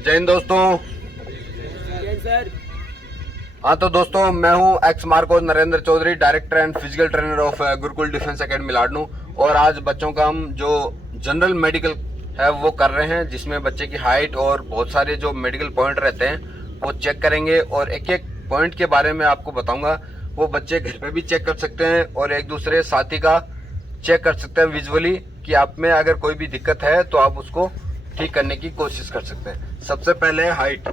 जय हिंद दोस्तों। सर। हाँ तो दोस्तों, मैं हूँ ex MARCOS Narendra Chaudhary, director and physical trainer of Gurukul defence academy Ladnun. और आज बच्चों का हम जो जनरल मेडिकल है वो कर रहे हैं, जिसमें बच्चे की हाइट और बहुत सारे जो मेडिकल पॉइंट रहते हैं वो चेक करेंगे और एक एक पॉइंट के बारे में आपको बताऊंगा। वो बच्चे घर पे भी चेक कर सकते हैं और एक दूसरे साथी का चेक कर सकते हैं विजुअली कि आप में अगर कोई भी दिक्कत है तो आप उसको ठीक करने की कोशिश कर सकते हैं। सबसे पहले हाइट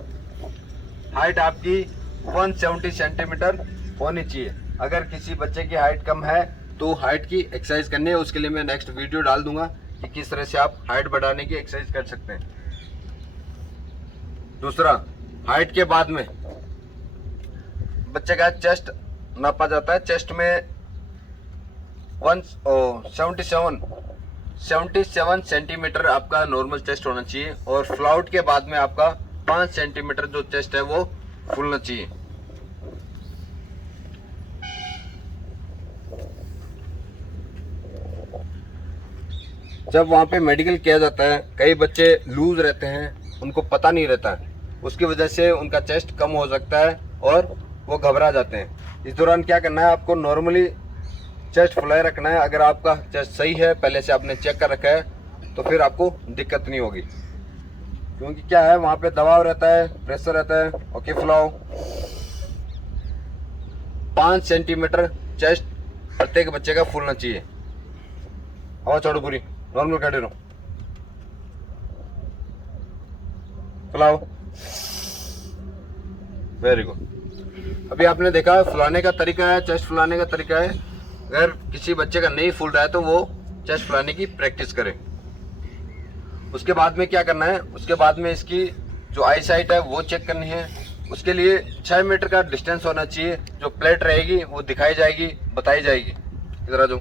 आपकी 170 सेंटीमीटर होनी चाहिए। अगर किसी बच्चे की हाइट कम है तो हाइट की एक्सरसाइज करनी है, उसके लिए मैं नेक्स्ट वीडियो डाल दूंगा कि किस तरह से आप हाइट बढ़ाने की एक्सरसाइज कर सकते हैं। दूसरा, हाइट के बाद में बच्चे का चेस्ट नापा जाता है। चेस्ट में 77 सेंटीमीटर आपका नॉर्मल चेस्ट होना चाहिए और फ्लाउट के बाद में आपका 5 सेंटीमीटर जो चेस्ट है वो फूलना चाहिए। जब वहाँ पे मेडिकल किया जाता है, कई बच्चे लूज रहते हैं, उनको पता नहीं रहता है, उसकी वजह से उनका चेस्ट कम हो सकता है और वो घबरा जाते हैं। इस दौरान क्या करना है, आपको नॉर्मली चेस्ट फुलाए रखना है। अगर आपका चेस्ट सही है, पहले से आपने चेक कर रखा है, तो फिर आपको दिक्कत नहीं होगी, क्योंकि क्या है वहाँ पे दबाव रहता है, प्रेशर रहता है। ओके, फुलाओ। 5 सेंटीमीटर चेस्ट प्रत्येक बच्चे का फूलना चाहिए। हवा छोड़ो पूरी, नॉर्मल खड़े रहो, फुलाओ। Very good. अभी आपने देखा फुलाने का तरीका है, चेस्ट फुलाने का तरीका है। अगर किसी बच्चे का नहीं फूल रहा है तो वो चेस्ट फुलाने की प्रैक्टिस करे। उसके बाद में क्या करना है, उसके बाद में इसकी जो आई साइट है वो चेक करनी है। उसके लिए 6 मीटर का डिस्टेंस होना चाहिए। जो प्लेट रहेगी वो दिखाई जाएगी, बताई जाएगी। इधर आ जाओ,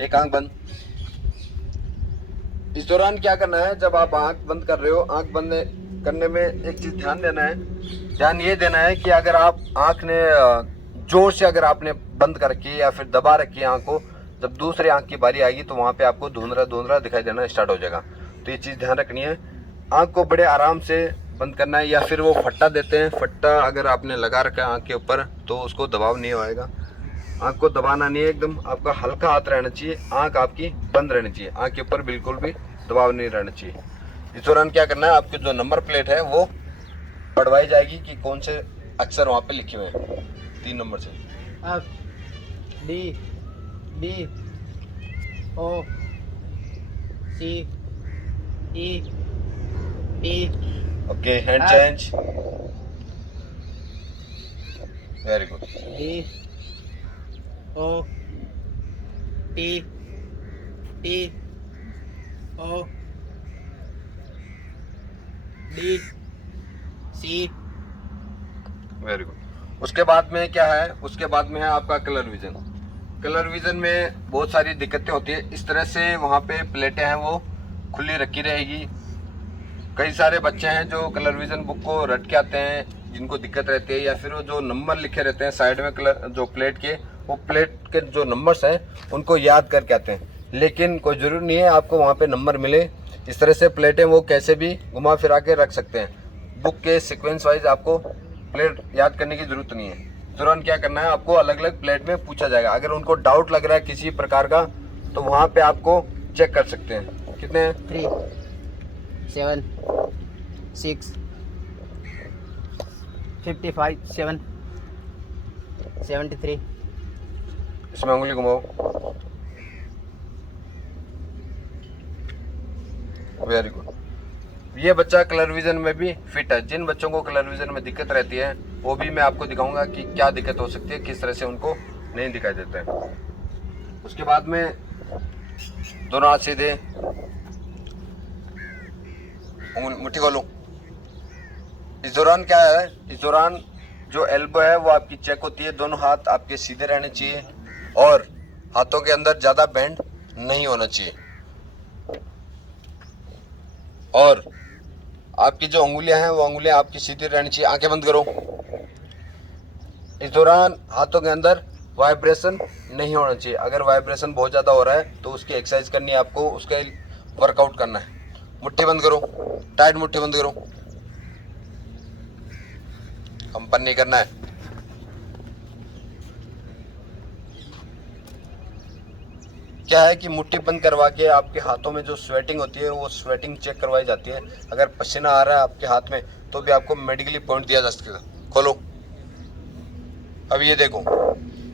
एक आंख बंद। इस दौरान क्या करना है, जब आप आंख बंद कर रहे हो, आंख बंद करने में एक चीज ध्यान देना है। ध्यान ये देना है कि अगर आप आंख ने जोर से अगर आपने बंद कर रखी है या फिर दबा रखी है आंख को, जब दूसरी आंख की बारी आएगी तो वहां पे आपको धुंधला धुंधला दिखाई देना स्टार्ट हो जाएगा। तो ये चीज ध्यान रखनी है। आंख को बड़े आराम से बंद करना है, या फिर वो फट्टा देते हैं, फट्टा अगर आपने लगा रखा है आंख के ऊपर तो उसको दबाव नहीं आएगा। आंख को दबाना नहीं है, एकदम आपका हल्का हाथ रहना चाहिए। आंख आपकी बंद रहनी चाहिए, आंख के ऊपर बिल्कुल भी दबाव नहीं रहना चाहिए। इस दौरान क्या करना है, आपकी जो नंबर प्लेट है वो पढ़वाई जाएगी कि कौन से अक्षर वहाँ पे लिखे हुए हैं। 3 नंबर से F D B O C E P। Okay, hand change. Very good. D O T T O D C। Very good. उसके बाद में क्या है, उसके बाद में है आपका कलर विजन। कलर विजन में बहुत सारी दिक्कतें होती है। इस तरह से वहाँ पे प्लेटें हैं वो खुली रखी रहेगी। कई सारे बच्चे हैं जो कलर विजन बुक को रट के आते हैं, जिनको दिक्कत रहती है, या फिर वो जो नंबर लिखे रहते हैं साइड में कलर जो प्लेट के, वो प्लेट के जो नंबर्स हैं उनको याद करके आते हैं। लेकिन कोई ज़रूरी नहीं है आपको वहाँ पे नंबर मिले। इस तरह से प्लेटें वो कैसे भी घुमा फिरा के रख सकते हैं। बुक के सीक्वेंस वाइज आपको प्लेट याद करने की जरूरत नहीं है। तुरंत क्या करना है, आपको अलग अलग प्लेट में पूछा जाएगा। अगर उनको डाउट लग रहा है किसी प्रकार का तो वहाँ पे आपको चेक कर सकते हैं। कितने हैं? 3 7 6 55 7 73। इसमें उंगली घुमाओ। Very good. ये बच्चा कलर विजन में भी फिट है। जिन बच्चों को कलर विजन में दिक्कत रहती है वो भी मैं आपको दिखाऊंगा कि क्या दिक्कत हो सकती है, किस तरह से उनको नहीं दिखाई देता है। उसके बाद में दोनों हाथ सीधे, मुट्ठी खोलो। इस दौरान क्या है, इस दौरान जो एल्बो है वो आपकी चेक होती है। दोनों हाथ आपके सीधे रहने चाहिए और हाथों के अंदर ज्यादा बेंड नहीं होना चाहिए। और आपकी जो उंगलियां हैं वो उंगलियां आपकी सीधी रहनी चाहिए। आंखें बंद करो। इस दौरान हाथों के अंदर वाइब्रेशन नहीं होना चाहिए। अगर वाइब्रेशन बहुत ज़्यादा हो रहा है तो उसकी एक्सरसाइज करनी है आपको, उसका वर्कआउट करना है। मुट्ठी बंद करो, टाइट मुट्ठी बंद करो, कंपन नहीं करना है। क्या है कि मुट्ठी बंद करवा के आपके हाथों में जो स्वेटिंग होती है वो स्वेटिंग चेक करवाई जाती है। अगर पसीना आ रहा है आपके हाथ में तो भी आपको मेडिकली पॉइंट दिया जा सकेगा। खोलो, अब ये देखो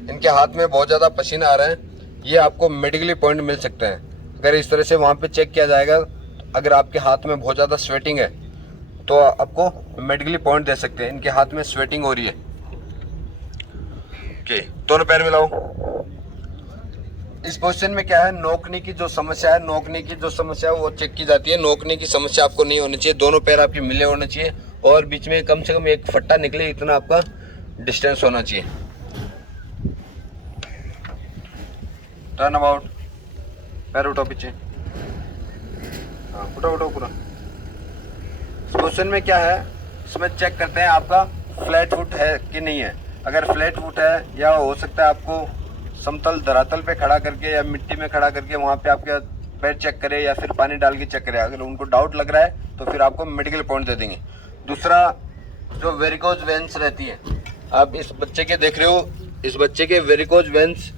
इनके हाथ में बहुत ज़्यादा पसीना आ रहा है, ये आपको मेडिकली पॉइंट मिल सकते हैं। अगर इस तरह से वहाँ पे चेक किया जाएगा, अगर आपके हाथ में बहुत ज़्यादा स्वेटिंग है तो आपको मेडिकली पॉइंट दे सकते हैं। इनके हाथ में स्वेटिंग हो रही है। ओके, दोनों पैर मिलाओ। इस पोजीशन में क्या है, नोकने की जो समस्या है, नोकने की जो समस्या है वो चेक की जाती है। नोकने की समस्या आपको नहीं होनी चाहिए, दोनों पैर आपके मिले होने चाहिए और बीच में कम से कम एक फट्टा निकले इतना आपका डिस्टेंस होना चाहिए। टर्न अबाउट, पैर उठाओ पीछे, हाँ उठाओ उठाओ पूरा। इस पोजीशन में क्या है, इसमें चेक करते हैं आपका फ्लैट फुट है कि नहीं है। अगर फ्लैट फुट है या हो सकता है आपको समतल धरातल पे खड़ा करके या मिट्टी में खड़ा करके वहाँ पे आपके पैर चेक करे या फिर पानी डाल के चेक करे, अगर उनको डाउट लग रहा है तो फिर आपको मेडिकल पॉइंट दे देंगे। दूसरा, जो वेरिकोज वेन्स रहती है, आप इस बच्चे के देख रहे हो, इस बच्चे के वेरिकोज वेन्स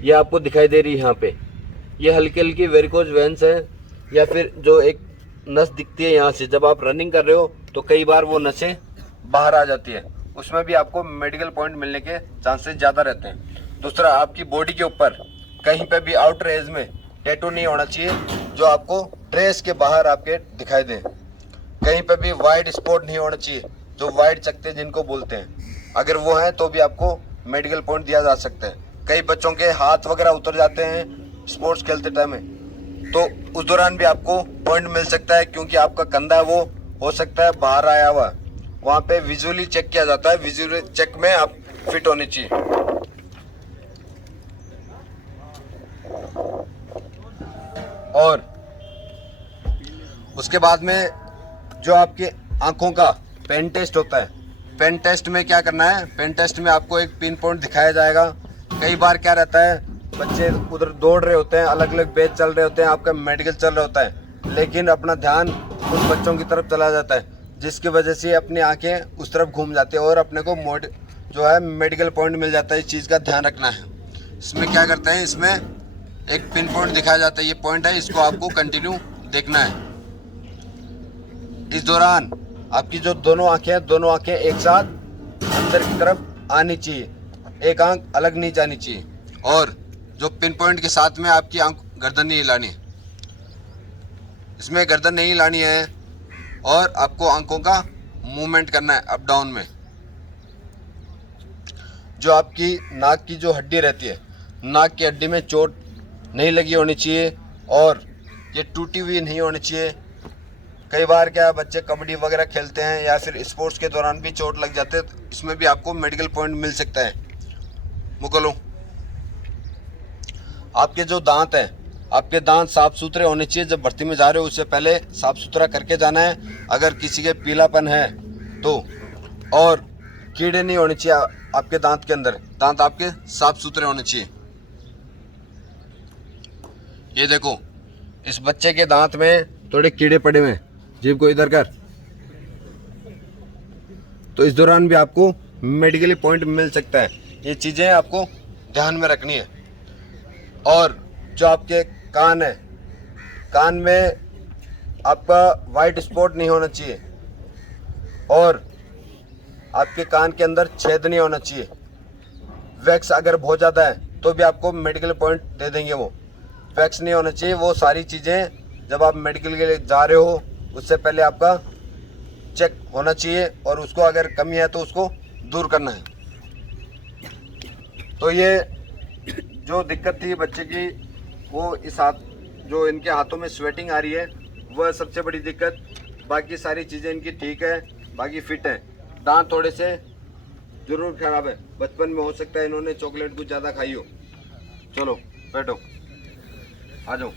ये आपको दिखाई दे रही है यहाँ पे, ये हल्की हल्की वेरिकोज वेन्स है या फिर जो एक नस दिखती है यहाँ से, जब आप रनिंग कर रहे हो तो कई बार वो नसें बाहर आ जाती है, उसमें भी आपको मेडिकल पॉइंट मिलने के चांसेस ज़्यादा रहते हैं। दूसरा, आपकी बॉडी के ऊपर कहीं पे भी आउटर एज में टैटू नहीं होना चाहिए जो आपको ड्रेस के बाहर आपके दिखाई दे। कहीं पे भी वाइट स्पॉट नहीं होना चाहिए, जो वाइट चकते जिनको बोलते हैं, अगर वो है तो भी आपको मेडिकल पॉइंट दिया जा सकता है। कई बच्चों के हाथ वगैरह उतर जाते हैं स्पोर्ट्स खेलते टाइम में, तो उस दौरान भी आपको पॉइंट मिल सकता है, क्योंकि आपका कंधा वो हो सकता है बाहर आया हुआ। वहाँ पे विजुअली चेक किया जाता है, विजुअली चेक में आप फिट होनी चाहिए। और उसके बाद में जो आपके आंखों का पेन टेस्ट होता है, पेन टेस्ट में क्या करना है, पेन टेस्ट में आपको एक पिन पॉइंट दिखाया जाएगा। कई बार क्या रहता है, बच्चे उधर दौड़ रहे होते हैं, अलग अलग बैच चल रहे होते हैं, आपका मेडिकल चल रहा होता है, लेकिन अपना ध्यान उन बच्चों की तरफ चला जाता है, जिसकी वजह से अपनी आंखें उस तरफ घूम जाती है और अपने को जो है मेडिकल पॉइंट मिल जाता है। इस चीज़ का ध्यान रखना है। इसमें क्या करते हैं, इसमें एक पिन पॉइंट दिखाया जाता है, ये पॉइंट है, इसको आपको कंटिन्यू देखना है। इस दौरान आपकी जो दोनों आंखें एक साथ अंदर की तरफ आनी चाहिए, एक आंख अलग नहीं जानी चाहिए, और जो पिन पॉइंट के साथ में आपकी आंख गर्दन नहीं हिलानी है, इसमें गर्दन नहीं हिलानी है, और आपको आंखों का मूवमेंट करना है अप डाउन में। जो आपकी नाक की जो हड्डी रहती है, नाक की हड्डी में चोट नहीं लगी होनी चाहिए और ये टूटी हुई नहीं होनी चाहिए। कई बार क्या बच्चे कबड्डी वगैरह खेलते हैं या फिर स्पोर्ट्स के दौरान भी चोट लग जाते हैं, तो इसमें भी आपको मेडिकल पॉइंट मिल सकता है। मुकलो, आपके जो दांत हैं, आपके दांत साफ सुथरे होने चाहिए। जब भर्ती में जा रहे हो उससे पहले साफ सुथरा करके जाना है। अगर किसी के पीलापन है तो, और कीड़े नहीं होने चाहिए आपके दांत के अंदर, दांत आपके साफ सुथरे होने चाहिए। ये देखो, इस बच्चे के दांत में थोड़े कीड़े पड़े हुए हैं, जीभ को इधर कर, तो इस दौरान भी आपको मेडिकली पॉइंट मिल सकता है। ये चीज़ें आपको ध्यान में रखनी है। और जो आपके कान है, कान में आपका वाइट स्पॉट नहीं होना चाहिए और आपके कान के अंदर छेद नहीं होना चाहिए। वैक्स अगर बहुत ज़्यादा है तो भी आपको मेडिकल पॉइंट दे देंगे। वो वैक्स नहीं होना चाहिए। वो सारी चीज़ें जब आप मेडिकल के लिए जा रहे हो उससे पहले आपका चेक होना चाहिए, और उसको अगर कमी है तो उसको दूर करना है। तो ये जो दिक्कत थी बच्चे की, वो इस हाथ, जो इनके हाथों में स्वेटिंग आ रही है, वह सबसे बड़ी दिक्कत। बाकी सारी चीज़ें इनकी ठीक है, बाकी फिट है। दांत थोड़े से ज़रूर खराब है, बचपन में हो सकता है इन्होंने चॉकलेट कुछ ज़्यादा खाई हो। चलो बैठो, आ जाओ।